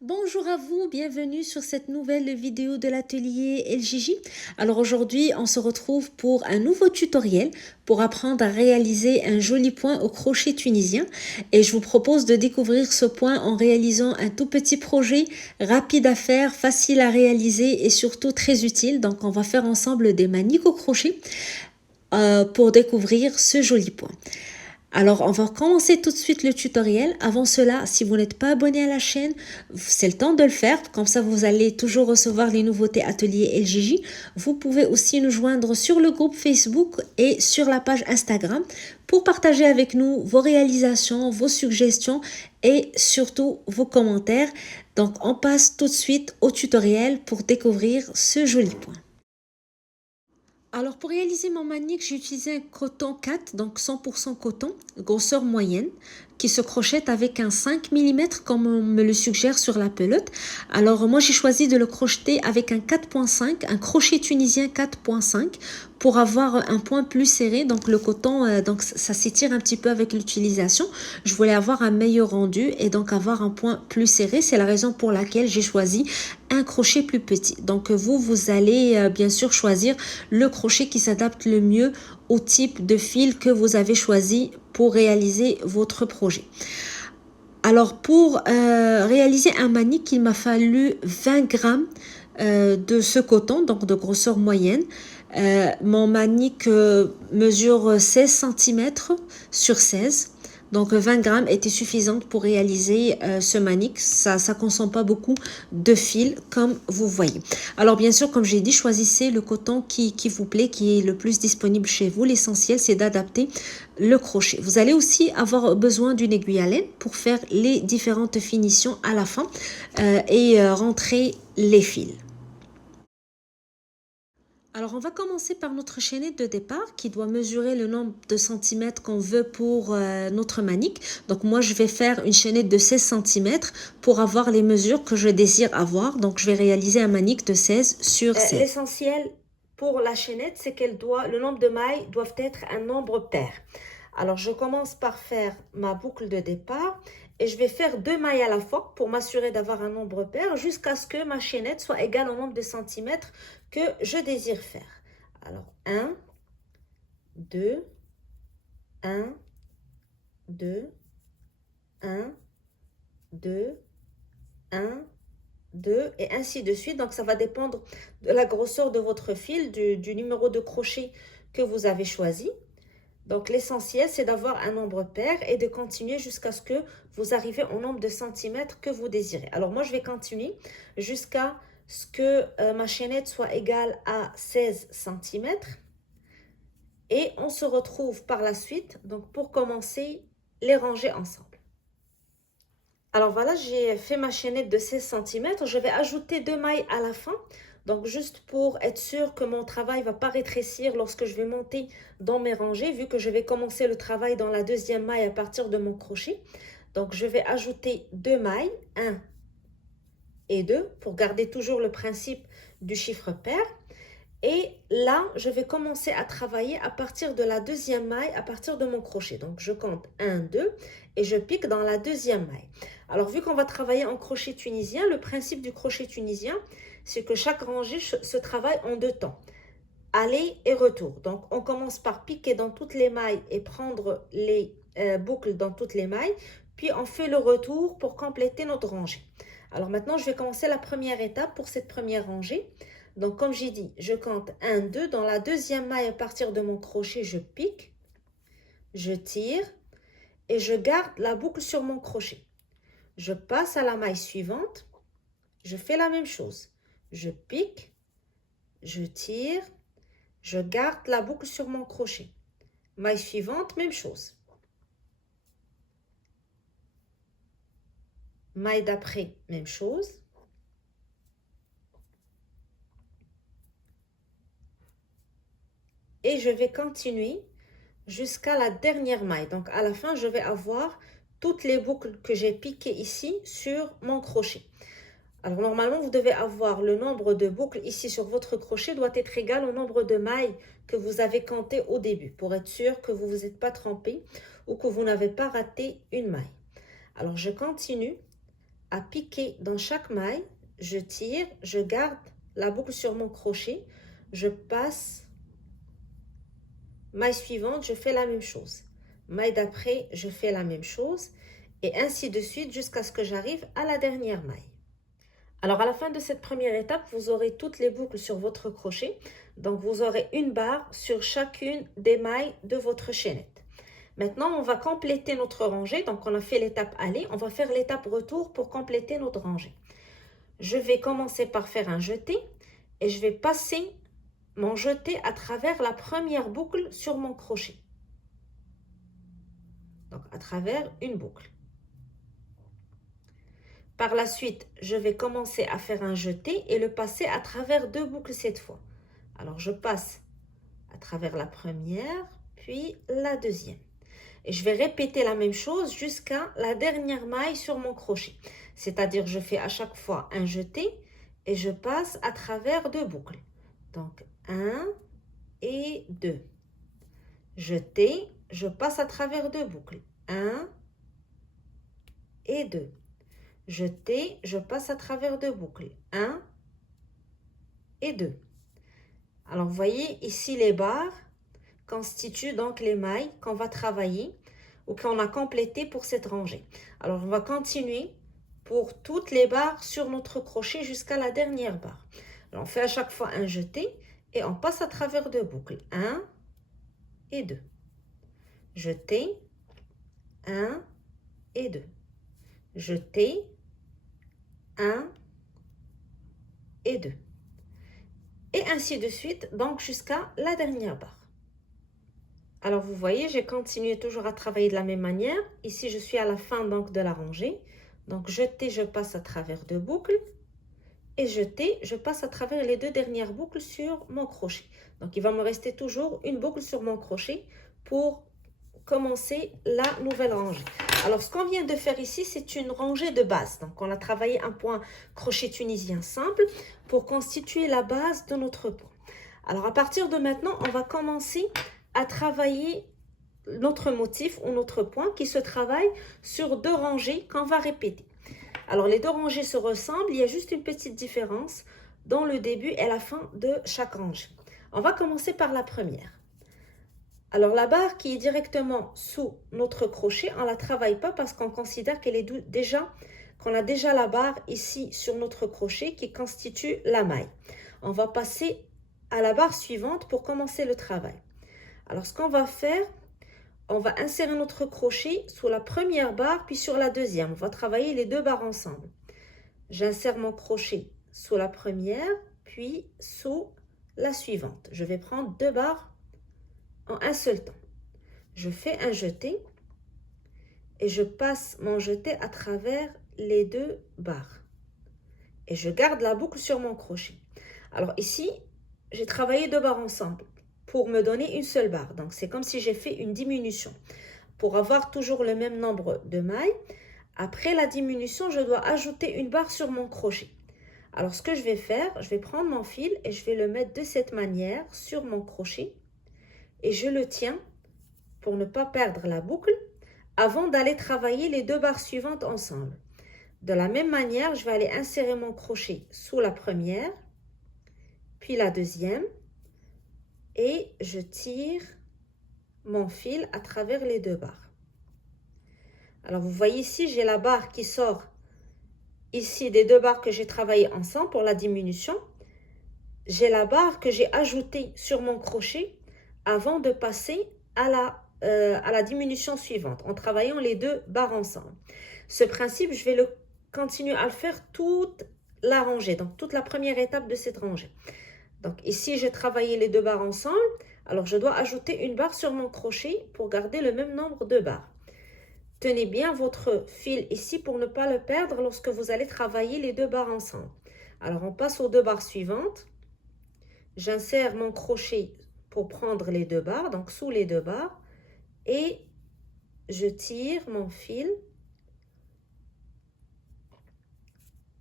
Bonjour à vous, bienvenue sur cette nouvelle vidéo de l'atelier LJJ. Alors aujourd'hui, on se retrouve pour un nouveau tutoriel pour apprendre à réaliser un joli point au crochet tunisien. Et je vous propose de découvrir ce point en réalisant un tout petit projet rapide à faire, facile à réaliser et surtout très utile. Donc on va faire ensemble des maniques au crochet pour découvrir ce joli point. Alors, on va commencer tout de suite le tutoriel. Avant cela, si vous n'êtes pas abonné à la chaîne, c'est le temps de le faire. Comme ça, vous allez toujours recevoir les nouveautés Atelier LJJ. Vous pouvez aussi nous joindre sur le groupe Facebook et sur la page Instagram pour partager avec nous vos réalisations, vos suggestions et surtout vos commentaires. Donc, on passe tout de suite au tutoriel pour découvrir ce joli point. Alors pour réaliser mon manique, j'ai utilisé un coton 4, donc 100% coton, grosseur moyenne, qui se crochette avec un 5 mm comme on me le suggère sur la pelote. Alors moi j'ai choisi de le crocheter avec un 4.5, un crochet tunisien 4.5 pour avoir un point plus serré. Donc le coton, donc ça s'étire un petit peu avec l'utilisation. Je voulais avoir un meilleur rendu et donc avoir un point plus serré. C'est la raison pour laquelle j'ai choisi un crochet plus petit. Donc vous allez bien sûr choisir le crochet qui s'adapte le mieux au type de fil que vous avez choisi pour réaliser votre projet. Alors pour réaliser un manique, il m'a fallu 20 grammes de ce coton, donc de grosseur moyenne. Mon manique mesure 16 cm sur 16. Donc 20 grammes était suffisante pour réaliser ce manique. Ça ne consomme pas beaucoup de fil comme vous voyez. Alors bien sûr, comme j'ai dit, choisissez le coton qui vous plaît, qui est le plus disponible chez vous. L'essentiel, c'est d'adapter le crochet. Vous allez aussi avoir besoin d'une aiguille à laine pour faire les différentes finitions à la fin et rentrer les fils. Alors on va commencer par notre chaînette de départ qui doit mesurer le nombre de centimètres qu'on veut pour notre manique. Donc moi je vais faire une chaînette de 16 cm pour avoir les mesures que je désire avoir. Donc je vais réaliser un manique de 16 sur 16. L'essentiel pour la chaînette, c'est le nombre de mailles doivent être un nombre pair. Alors je commence par faire ma boucle de départ et je vais faire 2 mailles à la fois pour m'assurer d'avoir un nombre pair jusqu'à ce que ma chaînette soit égale au nombre de centimètres que je désire faire. Alors 1, 2, 1, 2, 1, 2, 1, 2 et ainsi de suite. Donc ça va dépendre de la grosseur de votre fil, du numéro de crochet que vous avez choisi. Donc l'essentiel, c'est d'avoir un nombre pair et de continuer jusqu'à ce que vous arrivez au nombre de centimètres que vous désirez. Alors moi, je vais continuer jusqu'à ce que ma chaînette soit égale à 16 cm. Et on se retrouve par la suite donc pour commencer les rangées ensemble. Alors voilà, j'ai fait ma chaînette de 16 cm. Je vais ajouter 2 mailles à la fin. Donc juste pour être sûr que mon travail ne va pas rétrécir lorsque je vais monter dans mes rangées, vu que je vais commencer le travail dans la deuxième maille à partir de mon crochet. Donc je vais ajouter 2 mailles, 1 et 2, pour garder toujours le principe du chiffre pair. Et là, je vais commencer à travailler à partir de la deuxième maille, à partir de mon crochet. Donc je compte 1, 2 et je pique dans la deuxième maille. Alors vu qu'on va travailler en crochet tunisien, le principe du crochet tunisien, c'est que chaque rangée se travaille en 2 temps. Aller et retour. Donc on commence par piquer dans toutes les mailles et prendre les boucles dans toutes les mailles. Puis on fait le retour pour compléter notre rangée. Alors maintenant, je vais commencer la première étape pour cette première rangée. Donc comme j'ai dit, je compte 1, 2. Dans la deuxième maille, à partir de mon crochet, je pique, je tire et je garde la boucle sur mon crochet. Je passe à la maille suivante, je fais la même chose. Je pique, je tire, je garde la boucle sur mon crochet. Maille suivante, même chose. Maille d'après, même chose. Et je vais continuer jusqu'à la dernière maille. Donc à la fin, je vais avoir toutes les boucles que j'ai piquées ici sur mon crochet. Alors normalement, vous devez avoir le nombre de boucles ici sur votre crochet doit être égal au nombre de mailles que vous avez compté au début pour être sûr que vous ne vous êtes pas trompé ou que vous n'avez pas raté une maille. Alors je continue à piquer dans chaque maille, je tire, je garde la boucle sur mon crochet, je passe, maille suivante, je fais la même chose. Maille d'après, je fais la même chose et ainsi de suite jusqu'à ce que j'arrive à la dernière maille. Alors à la fin de cette première étape, vous aurez toutes les boucles sur votre crochet. Donc vous aurez une barre sur chacune des mailles de votre chaînette. Maintenant, on va compléter notre rangée. Donc on a fait l'étape aller, on va faire l'étape retour pour compléter notre rangée. Je vais commencer par faire un jeté et je vais passer mon jeté à travers la première boucle sur mon crochet. Donc à travers une boucle. Par la suite, je vais commencer à faire un jeté et le passer à travers deux boucles cette fois. Alors, je passe à travers la première, puis la deuxième. Et je vais répéter la même chose jusqu'à la dernière maille sur mon crochet. C'est-à-dire, je fais à chaque fois un jeté et je passe à travers deux boucles. Donc, 1 et 2. Jeté, je passe à travers deux boucles. 1 et 2. Jeté, je passe à travers deux boucles. 1 et 2. Alors, vous voyez, ici, les barres constituent donc les mailles qu'on va travailler ou qu'on a complétées pour cette rangée. Alors, on va continuer pour toutes les barres sur notre crochet jusqu'à la dernière barre. Alors, on fait à chaque fois un jeté et on passe à travers deux boucles. 1 et 2. Jeté, 1 et 2. Jeté, 1 et 2. Et ainsi de suite, donc jusqu'à la dernière barre. Alors vous voyez, j'ai continué toujours à travailler de la même manière. Ici, je suis à la fin donc de la rangée. Donc jeté, je passe à travers deux boucles. Et jeté, je passe à travers les deux dernières boucles sur mon crochet. Donc il va me rester toujours une boucle sur mon crochet pour commencer la nouvelle rangée. Alors, ce qu'on vient de faire ici, c'est une rangée de base. Donc, on a travaillé un point crochet tunisien simple pour constituer la base de notre point. Alors, à partir de maintenant, on va commencer à travailler notre motif ou notre point qui se travaille sur deux rangées qu'on va répéter. Alors, les deux rangées se ressemblent, il y a juste une petite différence dans le début et la fin de chaque rangée. On va commencer par la première. Alors, la barre qui est directement sous notre crochet, on ne la travaille pas parce qu'on considère qu'elle est qu'on a déjà la barre ici sur notre crochet qui constitue la maille. On va passer à la barre suivante pour commencer le travail. Alors, ce qu'on va faire, on va insérer notre crochet sous la première barre puis sur la deuxième. On va travailler les deux barres ensemble. J'insère mon crochet sous la première puis sous la suivante. Je vais prendre deux barres en un seul temps. Je fais un jeté et je passe mon jeté à travers les deux barres. Et je garde la boucle sur mon crochet. Alors ici, j'ai travaillé deux barres ensemble pour me donner une seule barre. Donc c'est comme si j'ai fait une diminution. Pour avoir toujours le même nombre de mailles, après la diminution, je dois ajouter une barre sur mon crochet. Alors ce que je vais faire, je vais prendre mon fil et je vais le mettre de cette manière sur mon crochet. Et je le tiens pour ne pas perdre la boucle avant d'aller travailler les deux barres suivantes ensemble. De la même manière, je vais aller insérer mon crochet sous la première, puis la deuxième, et je tire mon fil à travers les deux barres. Alors vous voyez ici, j'ai la barre qui sort ici des deux barres que j'ai travaillées ensemble pour la diminution. J'ai la barre que j'ai ajoutée sur mon crochet avant de passer à la diminution suivante, en travaillant les deux barres ensemble. Ce principe, je vais continuer à le faire toute la rangée, donc toute la première étape de cette rangée. Donc ici, j'ai travaillé les deux barres ensemble, alors je dois ajouter une barre sur mon crochet pour garder le même nombre de barres. Tenez bien votre fil ici pour ne pas le perdre lorsque vous allez travailler les deux barres ensemble. Alors on passe aux deux barres suivantes. J'insère mon crochet pour prendre les deux barres, donc sous les deux barres, et je tire mon fil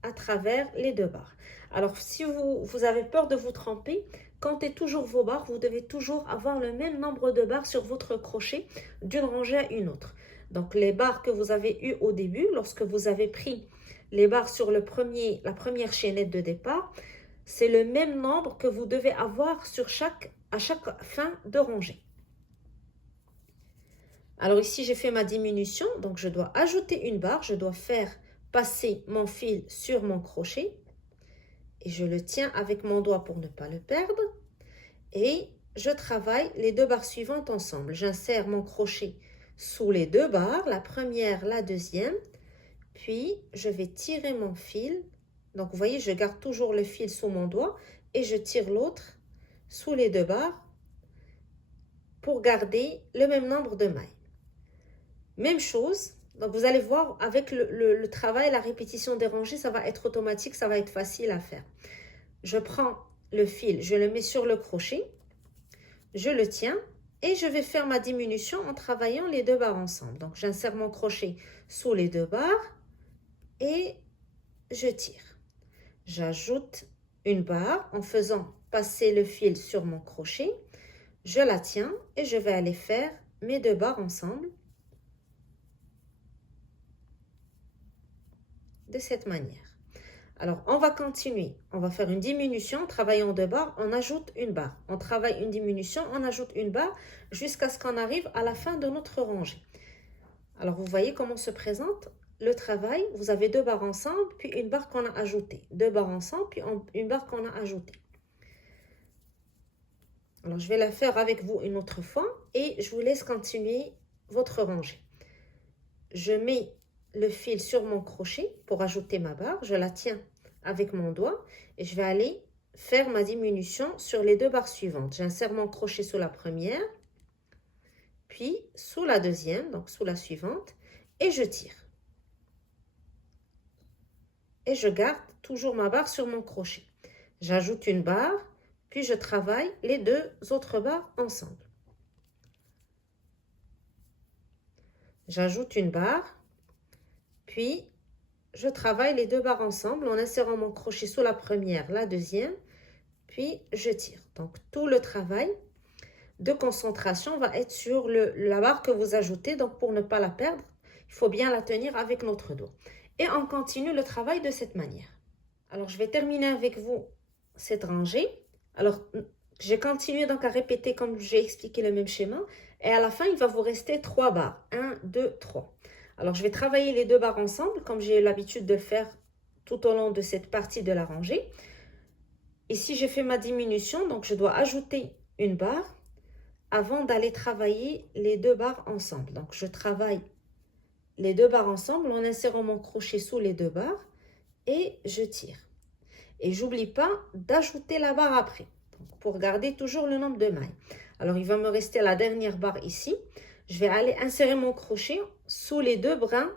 à travers les deux barres. Alors, si vous avez peur de vous tromper, comptez toujours vos barres. Vous devez toujours avoir le même nombre de barres sur votre crochet d'une rangée à une autre. Donc, les barres que vous avez eues au début, lorsque vous avez pris les barres sur la première chaînette de départ, c'est le même nombre que vous devez avoir à chaque fin de rangée. Alors ici, j'ai fait ma diminution, donc je dois ajouter une barre, je dois faire passer mon fil sur mon crochet et je le tiens avec mon doigt pour ne pas le perdre et je travaille les deux barres suivantes ensemble. J'insère mon crochet sous les deux barres, la première, la deuxième, puis je vais tirer mon fil. Donc vous voyez, je garde toujours le fil sous mon doigt et je tire l'autre sous les deux barres pour garder le même nombre de mailles. Même chose, donc vous allez voir avec le travail, la répétition des rangées, ça va être automatique, ça va être facile à faire. Je prends le fil, je le mets sur le crochet, je le tiens et je vais faire ma diminution en travaillant les deux barres ensemble. Donc j'insère mon crochet sous les deux barres et je tire. J'ajoute une barre en faisant passer le fil sur mon crochet, je la tiens et je vais aller faire mes deux barres ensemble. De cette manière. Alors, on va continuer. On va faire une diminution, travaillant deux barres, on ajoute une barre. On travaille une diminution, on ajoute une barre jusqu'à ce qu'on arrive à la fin de notre rangée. Alors, vous voyez comment se présente le travail. Vous avez deux barres ensemble, puis une barre qu'on a ajoutée. Deux barres ensemble, puis une barre qu'on a ajoutée. Alors, je vais la faire avec vous une autre fois et je vous laisse continuer votre rangée. Je mets le fil sur mon crochet pour ajouter ma barre, je la tiens avec mon doigt et je vais aller faire ma diminution sur les deux barres suivantes. J'insère mon crochet sous la première, puis sous la deuxième, donc sous la suivante, et je tire. Et je garde toujours ma barre sur mon crochet. J'ajoute une barre, puis je travaille les deux autres barres ensemble. J'ajoute une barre, puis je travaille les deux barres ensemble en insérant mon crochet sous la première, la deuxième, puis je tire. Donc tout le travail de concentration va être sur la barre que vous ajoutez. Donc pour ne pas la perdre, il faut bien la tenir avec notre doigt. Et on continue le travail de cette manière. Alors je vais terminer avec vous cette rangée. Alors j'ai continué donc à répéter comme j'ai expliqué le même schéma. Et à la fin, il va vous rester 3 barres. 1, 2, 3. Alors, je vais travailler les deux barres ensemble, comme j'ai l'habitude de le faire tout au long de cette partie de la rangée. Ici, j'ai fait ma diminution, donc je dois ajouter une barre avant d'aller travailler les deux barres ensemble. Donc, je travaille les deux barres ensemble en insérant mon crochet sous les deux barres et je tire. Et j'oublie pas d'ajouter la barre après, donc, pour garder toujours le nombre de mailles. Alors, il va me rester la dernière barre ici. Je vais aller insérer mon crochet sous les deux brins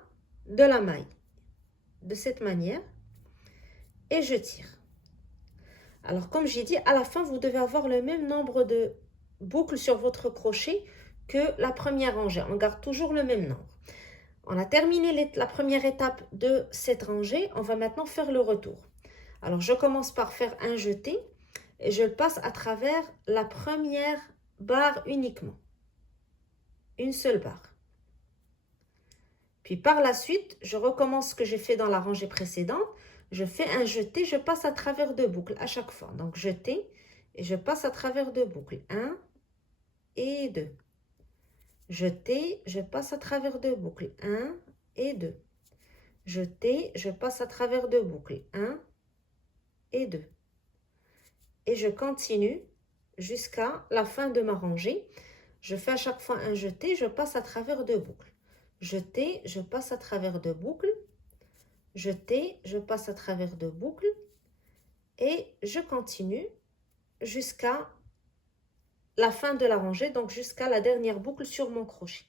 de la maille. De cette manière. Et je tire. Alors, comme j'ai dit, à la fin, vous devez avoir le même nombre de boucles sur votre crochet que la première rangée. On garde toujours le même nombre. On a terminé la première étape de cette rangée. On va maintenant faire le retour. Alors, je commence par faire un jeté et je le passe à travers la première barre uniquement. Une seule barre. Puis par la suite, je recommence ce que j'ai fait dans la rangée précédente. Je fais un jeté, je passe à travers deux boucles à chaque fois. Donc jeté et je passe à travers deux boucles. 1 et 2. Jeté, je passe à travers deux boucles. 1 et 2. Jeté, je passe à travers deux boucles. 1 et 2. Et je continue jusqu'à la fin de ma rangée. Je fais à chaque fois un jeté, je passe à travers deux boucles. Jeté, je passe à travers deux boucles. Jeté, je passe à travers deux boucles. Et je continue jusqu'à la fin de la rangée, donc jusqu'à la dernière boucle sur mon crochet.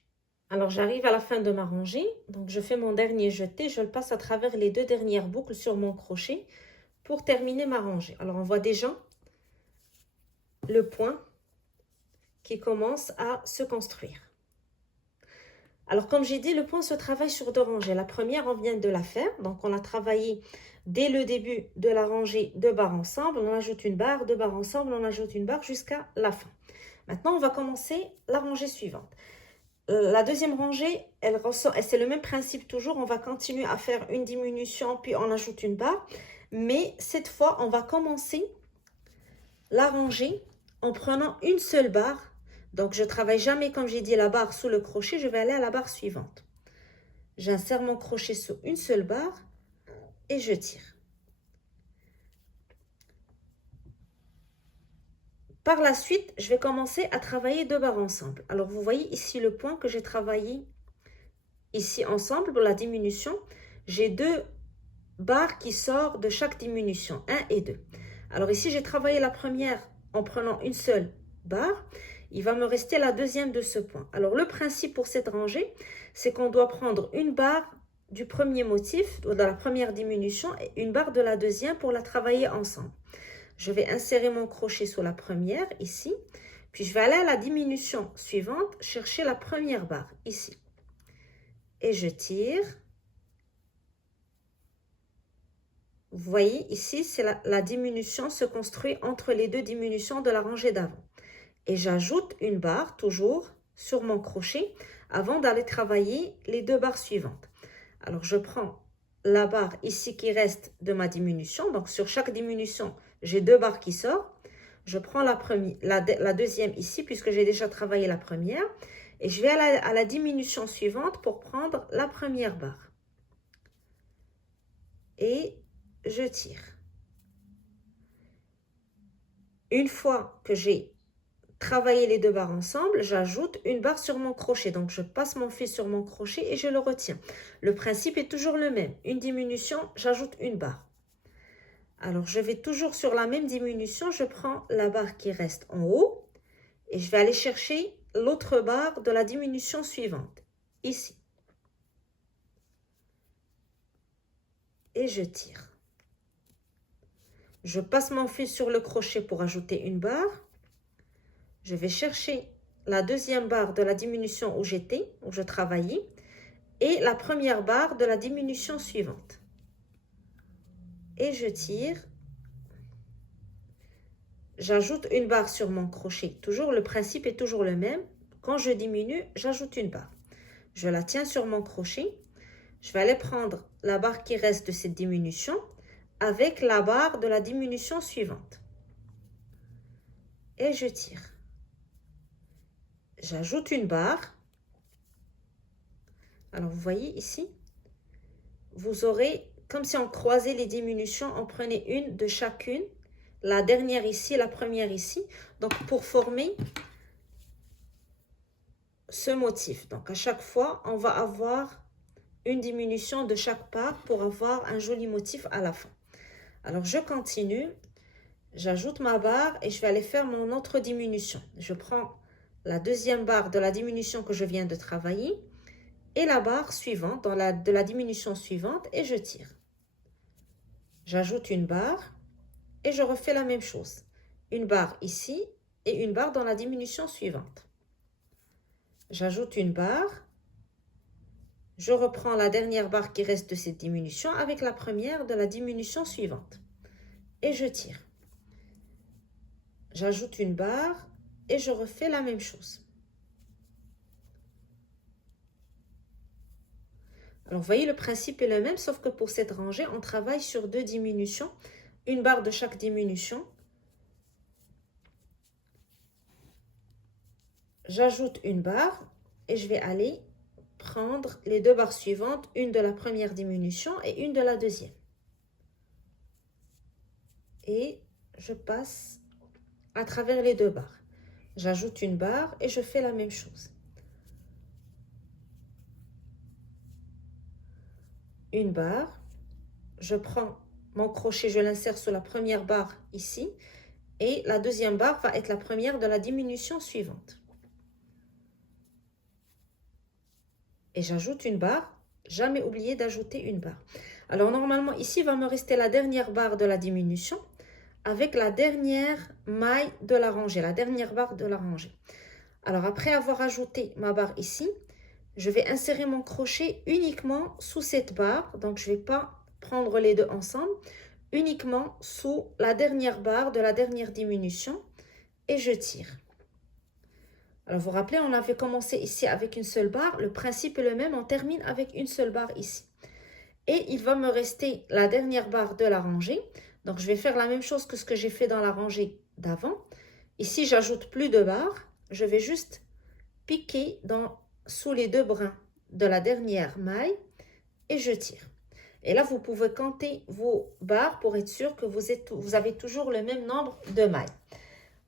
Alors j'arrive à la fin de ma rangée, donc je fais mon dernier jeté, je le passe à travers les deux dernières boucles sur mon crochet pour terminer ma rangée. Alors on voit déjà le point qui commence à se construire. Alors, comme j'ai dit, le point se travaille sur deux rangées. La première, on vient de la faire. Donc, on a travaillé dès le début de la rangée deux barres ensemble. On ajoute une barre, deux barres ensemble, on ajoute une barre jusqu'à la fin. Maintenant, on va commencer la rangée suivante. La deuxième rangée, c'est le même principe toujours. On va continuer à faire une diminution, puis on ajoute une barre. Mais cette fois, on va commencer la rangée en prenant une seule barre. Donc, je ne travaille jamais, comme j'ai dit, la barre sous le crochet. Je vais aller à la barre suivante. J'insère mon crochet sous une seule barre et je tire. Par la suite, je vais commencer à travailler deux barres ensemble. Alors, vous voyez ici le point que j'ai travaillé ici ensemble pour la diminution. J'ai deux barres qui sortent de chaque diminution, 1 et 2. Alors ici, j'ai travaillé la première en prenant une seule barre. Il va me rester la deuxième de ce point. Alors, le principe pour cette rangée, c'est qu'on doit prendre une barre du premier motif, de la première diminution, et une barre de la deuxième pour la travailler ensemble. Je vais insérer mon crochet sur la première, ici. Puis, je vais aller à la diminution suivante, chercher la première barre, ici. Et je tire. Vous voyez, ici, c'est la diminution se construit entre les deux diminutions de la rangée d'avant. Et j'ajoute une barre, toujours, sur mon crochet, avant d'aller travailler les deux barres suivantes. Alors, je prends la barre ici qui reste de ma diminution. Donc, sur chaque diminution, j'ai deux barres qui sortent. Je prends la deuxième ici, puisque j'ai déjà travaillé la première. Et je vais à la diminution suivante pour prendre la première barre. Et je tire. Une fois que j'ai travaillé les deux barres ensemble, j'ajoute une barre sur mon crochet. Donc, je passe mon fil sur mon crochet et je le retiens. Le principe est toujours le même. Une diminution, j'ajoute une barre. Alors, je vais toujours sur la même diminution. Je prends la barre qui reste en haut et je vais aller chercher l'autre barre de la diminution suivante, ici. Et je tire. Je passe mon fil sur le crochet pour ajouter une barre. Je vais chercher la deuxième barre de la diminution où j'étais, où je travaillais, et la première barre de la diminution suivante. Et je tire. J'ajoute une barre sur mon crochet. Toujours, le principe est toujours le même. Quand je diminue, j'ajoute une barre. Je la tiens sur mon crochet. Je vais aller prendre la barre qui reste de cette diminution avec la barre de la diminution suivante. Et je tire. J'ajoute une barre. Alors, vous voyez ici, vous aurez, comme si on croisait les diminutions, on prenait une de chacune, la dernière ici, la première ici, donc pour former ce motif. Donc, à chaque fois, on va avoir une diminution de chaque part pour avoir un joli motif à la fin. Alors, je continue. J'ajoute ma barre et je vais aller faire mon autre diminution. Je prends la deuxième barre de la diminution que je viens de travailler et la barre suivante de la diminution suivante et je tire. J'ajoute une barre et je refais la même chose. Une barre ici et une barre dans la diminution suivante. J'ajoute une barre. Je reprends la dernière barre qui reste de cette diminution avec la première de la diminution suivante. Et je tire. J'ajoute une barre et je refais la même chose. Alors, vous voyez, le principe est le même, sauf que pour cette rangée, on travaille sur deux diminutions, une barre de chaque diminution. J'ajoute une barre et je vais aller prendre les deux barres suivantes, une de la première diminution et une de la deuxième. Et je passe à travers les deux barres. J'ajoute une barre et je fais la même chose. Une barre, je prends mon crochet, je l'insère sur la première barre ici et la deuxième barre va être la première de la diminution suivante. Et j'ajoute une barre, jamais oublier d'ajouter une barre. Alors normalement ici, il va me rester la dernière barre de la diminution avec la dernière maille de la rangée, la dernière barre de la rangée. Alors après avoir ajouté ma barre ici, je vais insérer mon crochet uniquement sous cette barre. Donc je ne vais pas prendre les deux ensemble, uniquement sous la dernière barre de la dernière diminution et je tire. Alors, vous vous rappelez, on avait commencé ici avec une seule barre. Le principe est le même, on termine avec une seule barre ici. Et il va me rester la dernière barre de la rangée. Donc, je vais faire la même chose que ce que j'ai fait dans la rangée d'avant. Ici, j'ajoute plus de barres. Je vais juste piquer sous les deux brins de la dernière maille et je tire. Et là, vous pouvez compter vos barres pour être sûr que vous avez toujours le même nombre de mailles.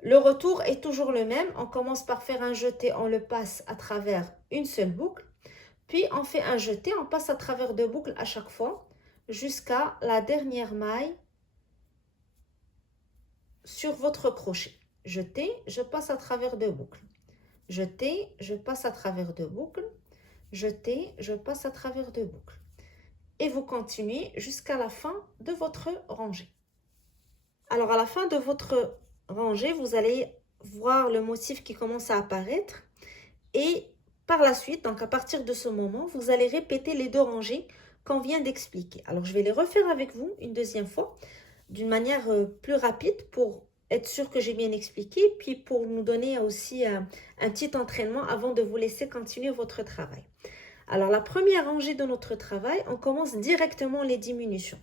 Le retour est toujours le même. On commence par faire un jeté, on le passe à travers une seule boucle. Puis, on fait un jeté, on passe à travers deux boucles à chaque fois jusqu'à la dernière maille sur votre crochet. Jeté, je passe à travers deux boucles. Jeté, je passe à travers deux boucles. Jeté, je passe à travers deux boucles. Et vous continuez jusqu'à la fin de votre rangée. Alors, à la fin de votre rangée, vous allez voir le motif qui commence à apparaître. Et par la suite, donc à partir de ce moment, vous allez répéter les deux rangées qu'on vient d'expliquer. Alors, je vais les refaire avec vous une deuxième fois, d'une manière plus rapide pour être sûr que j'ai bien expliqué, puis pour nous donner aussi un petit entraînement avant de vous laisser continuer votre travail. Alors, la première rangée de notre travail, on commence directement les diminutions.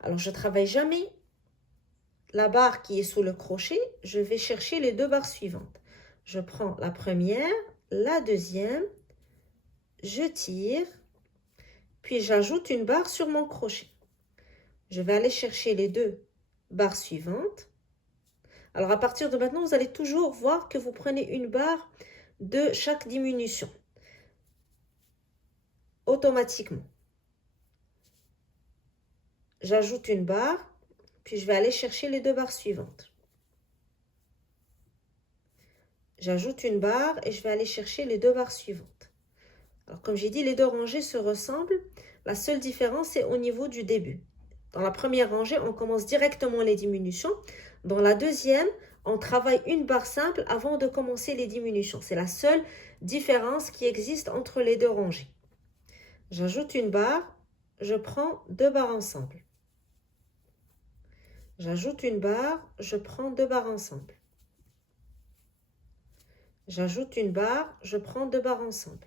Alors, je ne travaille jamais la barre qui est sous le crochet, je vais chercher les deux barres suivantes. Je prends la première, la deuxième, je tire, puis j'ajoute une barre sur mon crochet. Je vais aller chercher les deux barres suivantes. Alors, à partir de maintenant, vous allez toujours voir que vous prenez une barre de chaque diminution. Automatiquement. J'ajoute une barre, puis je vais aller chercher les deux barres suivantes. J'ajoute une barre et je vais aller chercher les deux barres suivantes. Alors, comme j'ai dit, les deux rangées se ressemblent. La seule différence est au niveau du début. Dans la première rangée, on commence directement les diminutions. Dans la deuxième, on travaille une barre simple avant de commencer les diminutions. C'est la seule différence qui existe entre les deux rangées. J'ajoute une barre, je prends deux barres ensemble. J'ajoute une barre, je prends deux barres ensemble. J'ajoute une barre, je prends deux barres ensemble.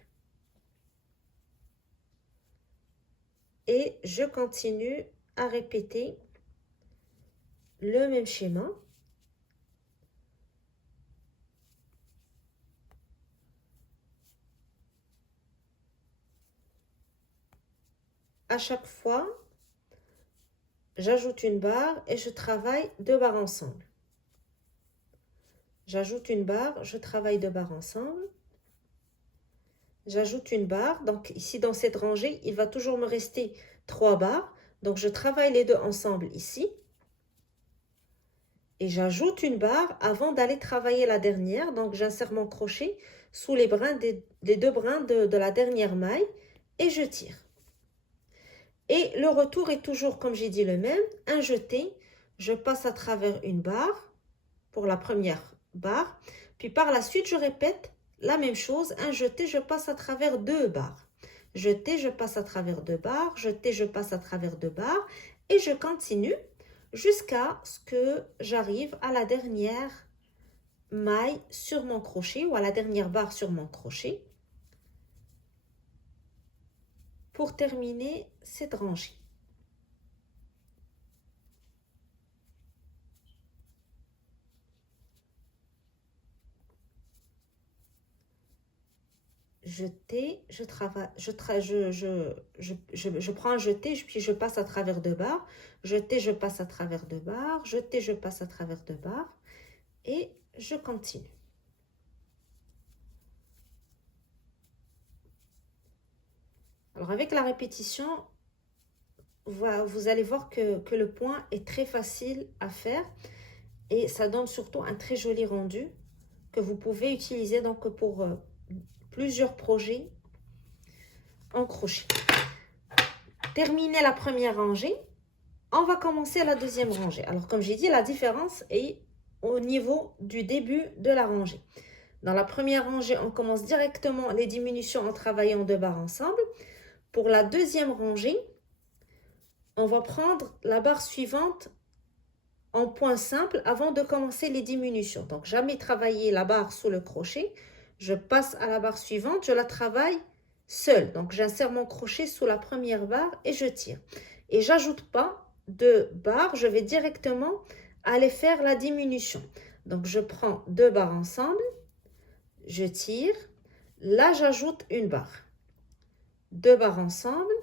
Et je continue à répéter le même schéma. À chaque fois, j'ajoute une barre et je travaille deux barres ensemble. J'ajoute une barre, je travaille deux barres ensemble. J'ajoute une barre. Donc ici, dans cette rangée, il va toujours me rester trois barres. Donc je travaille les deux ensemble ici. Et j'ajoute une barre avant d'aller travailler la dernière. Donc j'insère mon crochet sous les deux brins de la dernière maille et je tire. Et le retour est toujours, comme j'ai dit, le même. Un jeté, je passe à travers une barre pour la première barre. Puis par la suite, je répète la même chose. Un jeté, je passe à travers deux barres. Jeté, je passe à travers deux barres. Jeté, je passe à travers deux barres. Et je continue jusqu'à ce que j'arrive à la dernière maille sur mon crochet ou à la dernière barre sur mon crochet pour terminer cette rangée. Jeté, je prends un jeté, puis je passe à travers deux barres. Jeté, je passe à travers deux barres. Jeté, je passe à travers deux barres. Et je continue. Alors, avec la répétition, vous allez voir que le point est très facile à faire. Et ça donne surtout un très joli rendu que vous pouvez utiliser donc pour plusieurs projets en crochet. Terminer la première rangée, on va commencer la deuxième rangée. Alors, comme j'ai dit, la différence est au niveau du début de la rangée. Dans la première rangée, on commence directement les diminutions en travaillant deux barres ensemble. Pour la deuxième rangée, on va prendre la barre suivante en point simple avant de commencer les diminutions. Donc, jamais travailler la barre sous le crochet. je passe à la barre suivante, je la travaille seule. Donc, j'insère mon crochet sous la première barre et je tire. Et j'ajoute pas de barre, je vais directement aller faire la diminution. Donc, je prends 2 barres ensemble, je tire. Là, j'ajoute une barre. 2 barres ensemble,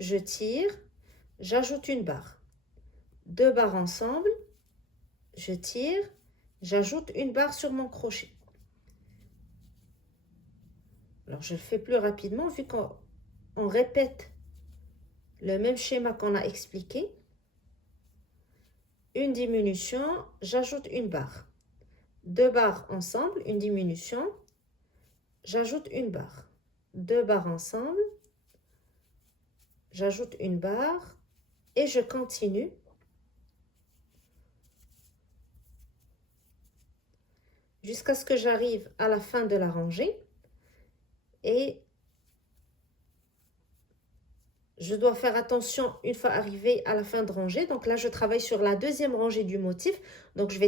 je tire, j'ajoute une barre. 2 barres ensemble, je tire, j'ajoute une barre sur mon crochet. Alors, je le fais plus rapidement vu qu'on répète le même schéma qu'on a expliqué. Une diminution, j'ajoute une barre. 2 barres ensemble, une diminution, j'ajoute une barre. 2 barres ensemble, j'ajoute une barre et je continue. Jusqu'à ce que j'arrive à la fin de la rangée. Et je dois faire attention une fois arrivé à la fin de rangée. Donc là, je travaille sur la deuxième rangée du motif. Donc je vais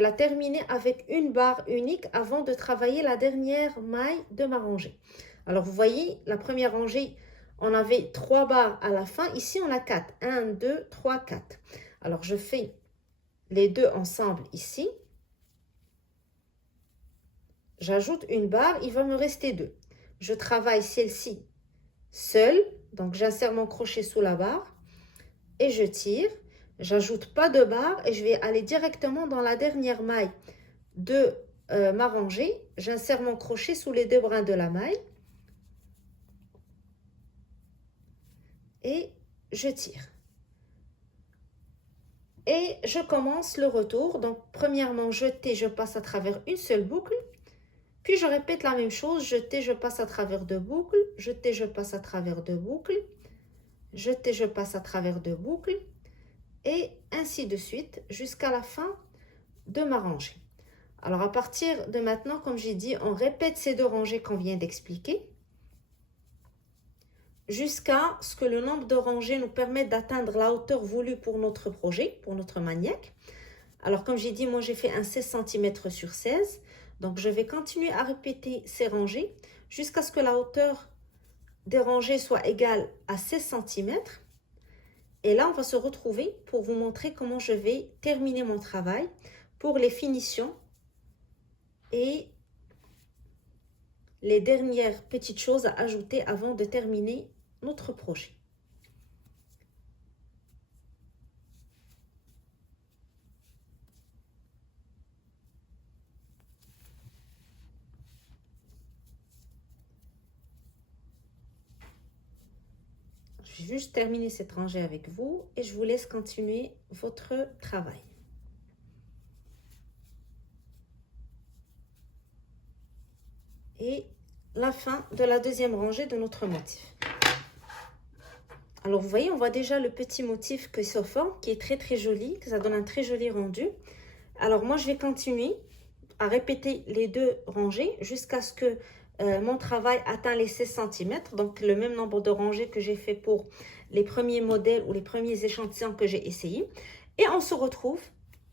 la terminer avec une barre unique avant de travailler la dernière maille de ma rangée. Alors vous voyez, la première rangée, on avait 3 barres à la fin. Ici, on a 4. 1, 2, 3, 4. Alors je fais les deux ensemble ici. J'ajoute une barre, il va me rester 2. Je travaille celle-ci seule, donc j'insère mon crochet sous la barre et je tire. J'ajoute pas de barre et je vais aller directement dans la dernière maille de ma rangée. J'insère mon crochet sous les 2 brins de la maille et je tire. Et je commence le retour. Donc premièrement, jeter, je passe à travers une seule boucle. Puis je répète la même chose, jeter, je passe à travers 2 boucles, jeter, je passe à travers 2 boucles, jeter, je passe à travers 2 boucles, et ainsi de suite jusqu'à la fin de ma rangée. Alors à partir de maintenant, comme j'ai dit, on répète ces 2 rangées qu'on vient d'expliquer, jusqu'à ce que le nombre de rangées nous permette d'atteindre la hauteur voulue pour notre projet, pour notre maniaque. Alors comme j'ai dit, moi j'ai fait un 16 cm sur 16. Donc, je vais continuer à répéter ces rangées jusqu'à ce que la hauteur des rangées soit égale à 16 cm. Et là, on va se retrouver pour vous montrer comment je vais terminer mon travail pour les finitions et les dernières petites choses à ajouter avant de terminer notre projet. Je vais juste terminer cette rangée avec vous et je vous laisse continuer votre travail. Et la fin de la deuxième rangée de notre motif. Alors vous voyez, on voit déjà le petit motif qui se forme, qui est très très joli, que ça donne un très joli rendu. Alors moi, je vais continuer à répéter les 2 rangées jusqu'à ce que mon travail atteint les 16 cm, donc le même nombre de rangées que j'ai fait pour les premiers modèles ou les premiers échantillons que j'ai essayés. Et on se retrouve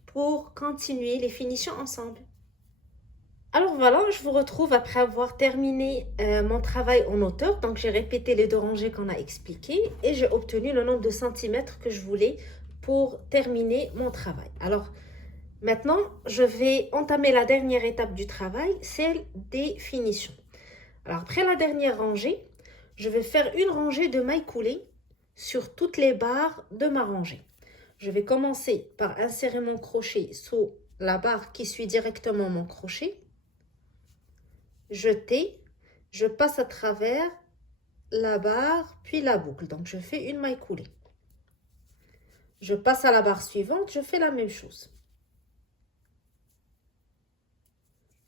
pour continuer les finitions ensemble. Alors voilà, je vous retrouve après avoir terminé mon travail en hauteur. Donc j'ai répété les 2 rangées qu'on a expliquées et j'ai obtenu le nombre de centimètres que je voulais pour terminer mon travail. Alors maintenant, je vais entamer la dernière étape du travail, celle des finitions. Alors après la dernière rangée, je vais faire une rangée de mailles coulées sur toutes les barres de ma rangée. Je vais commencer par insérer mon crochet sous la barre qui suit directement mon crochet. Jeter, je passe à travers la barre puis la boucle. Donc je fais une maille coulée. Je passe à la barre suivante, je fais la même chose.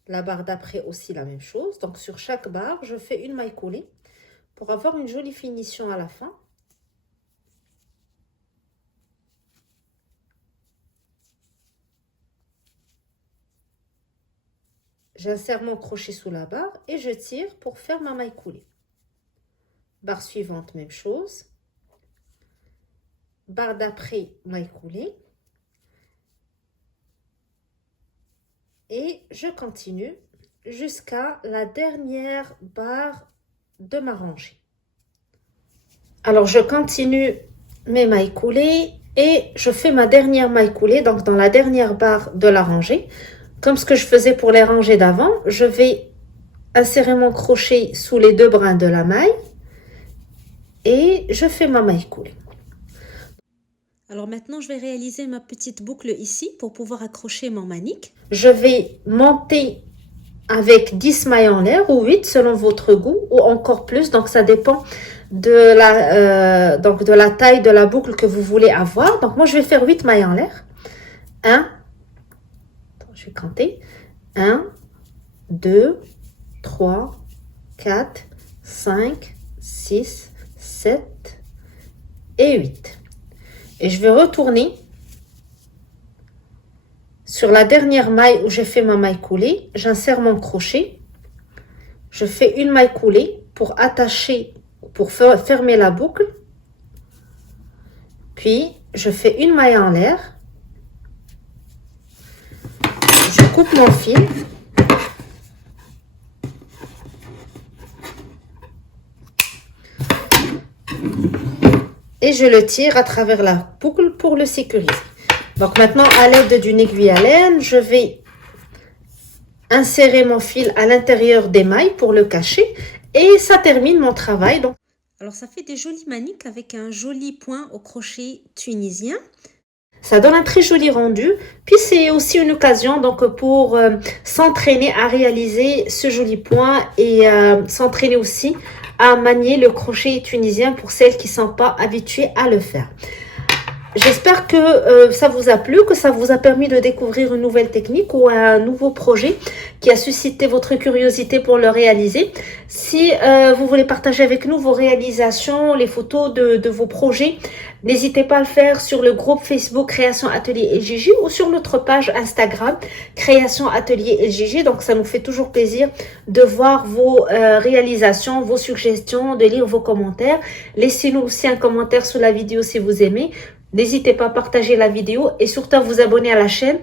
La barre d'après aussi la même chose. Donc sur chaque barre, je fais une maille coulée pour avoir une jolie finition à la fin. J'insère mon crochet sous la barre et je tire pour faire ma maille coulée. Barre suivante, même chose. Barre d'après, maille coulée. Et je continue jusqu'à la dernière barre de ma rangée. Alors, je continue mes mailles coulées et je fais ma dernière maille coulée, donc dans la dernière barre de la rangée. Comme ce que je faisais pour les rangées d'avant, je vais insérer mon crochet sous les deux brins de la maille et je fais ma maille coulée. Alors maintenant, je vais réaliser ma petite boucle ici pour pouvoir accrocher mon manique. Je vais monter avec 10 mailles en l'air ou 8 selon votre goût ou encore plus. Donc, ça dépend de la taille de la boucle que vous voulez avoir. Donc, moi, je vais faire 8 mailles en l'air. 1, je vais compter. 1, 2, 3, 4, 5, 6, 7 et 8. Et je vais retourner sur la dernière maille où j'ai fait ma maille coulée. J'insère mon crochet. Je fais une maille coulée pour attacher, pour fermer la boucle. Puis, je fais une maille en l'air. Je coupe mon fil. Et je le tire à travers la boucle pour le sécuriser. Donc maintenant, à l'aide d'une aiguille à laine, je vais insérer mon fil à l'intérieur des mailles pour le cacher. Et ça termine mon travail. Donc, alors, ça fait des jolies maniques avec un joli point au crochet tunisien. Ça donne un très joli rendu. Puis, c'est aussi une occasion donc pour s'entraîner à réaliser ce joli point et s'entraîner aussi à manier le crochet tunisien pour celles qui ne sont pas habituées à le faire. J'espère que ça vous a plu, que ça vous a permis de découvrir une nouvelle technique ou un nouveau projet qui a suscité votre curiosité pour le réaliser. Si vous voulez partager avec nous vos réalisations, les photos de vos projets, n'hésitez pas à le faire sur le groupe Facebook Création Atelier LJJ ou sur notre page Instagram Création Atelier LJJ. Donc, ça nous fait toujours plaisir de voir vos réalisations, vos suggestions, de lire vos commentaires. Laissez-nous aussi un commentaire sous la vidéo si vous aimez. N'hésitez pas à partager la vidéo et surtout à vous abonner à la chaîne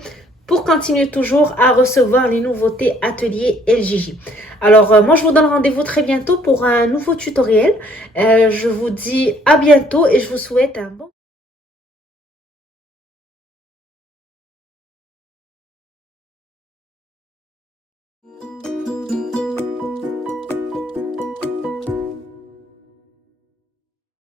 pour continuer toujours à recevoir les nouveautés Atelier LJJ. Alors, moi, je vous donne rendez-vous très bientôt pour un nouveau tutoriel. Je vous dis à bientôt et je vous souhaite un bon...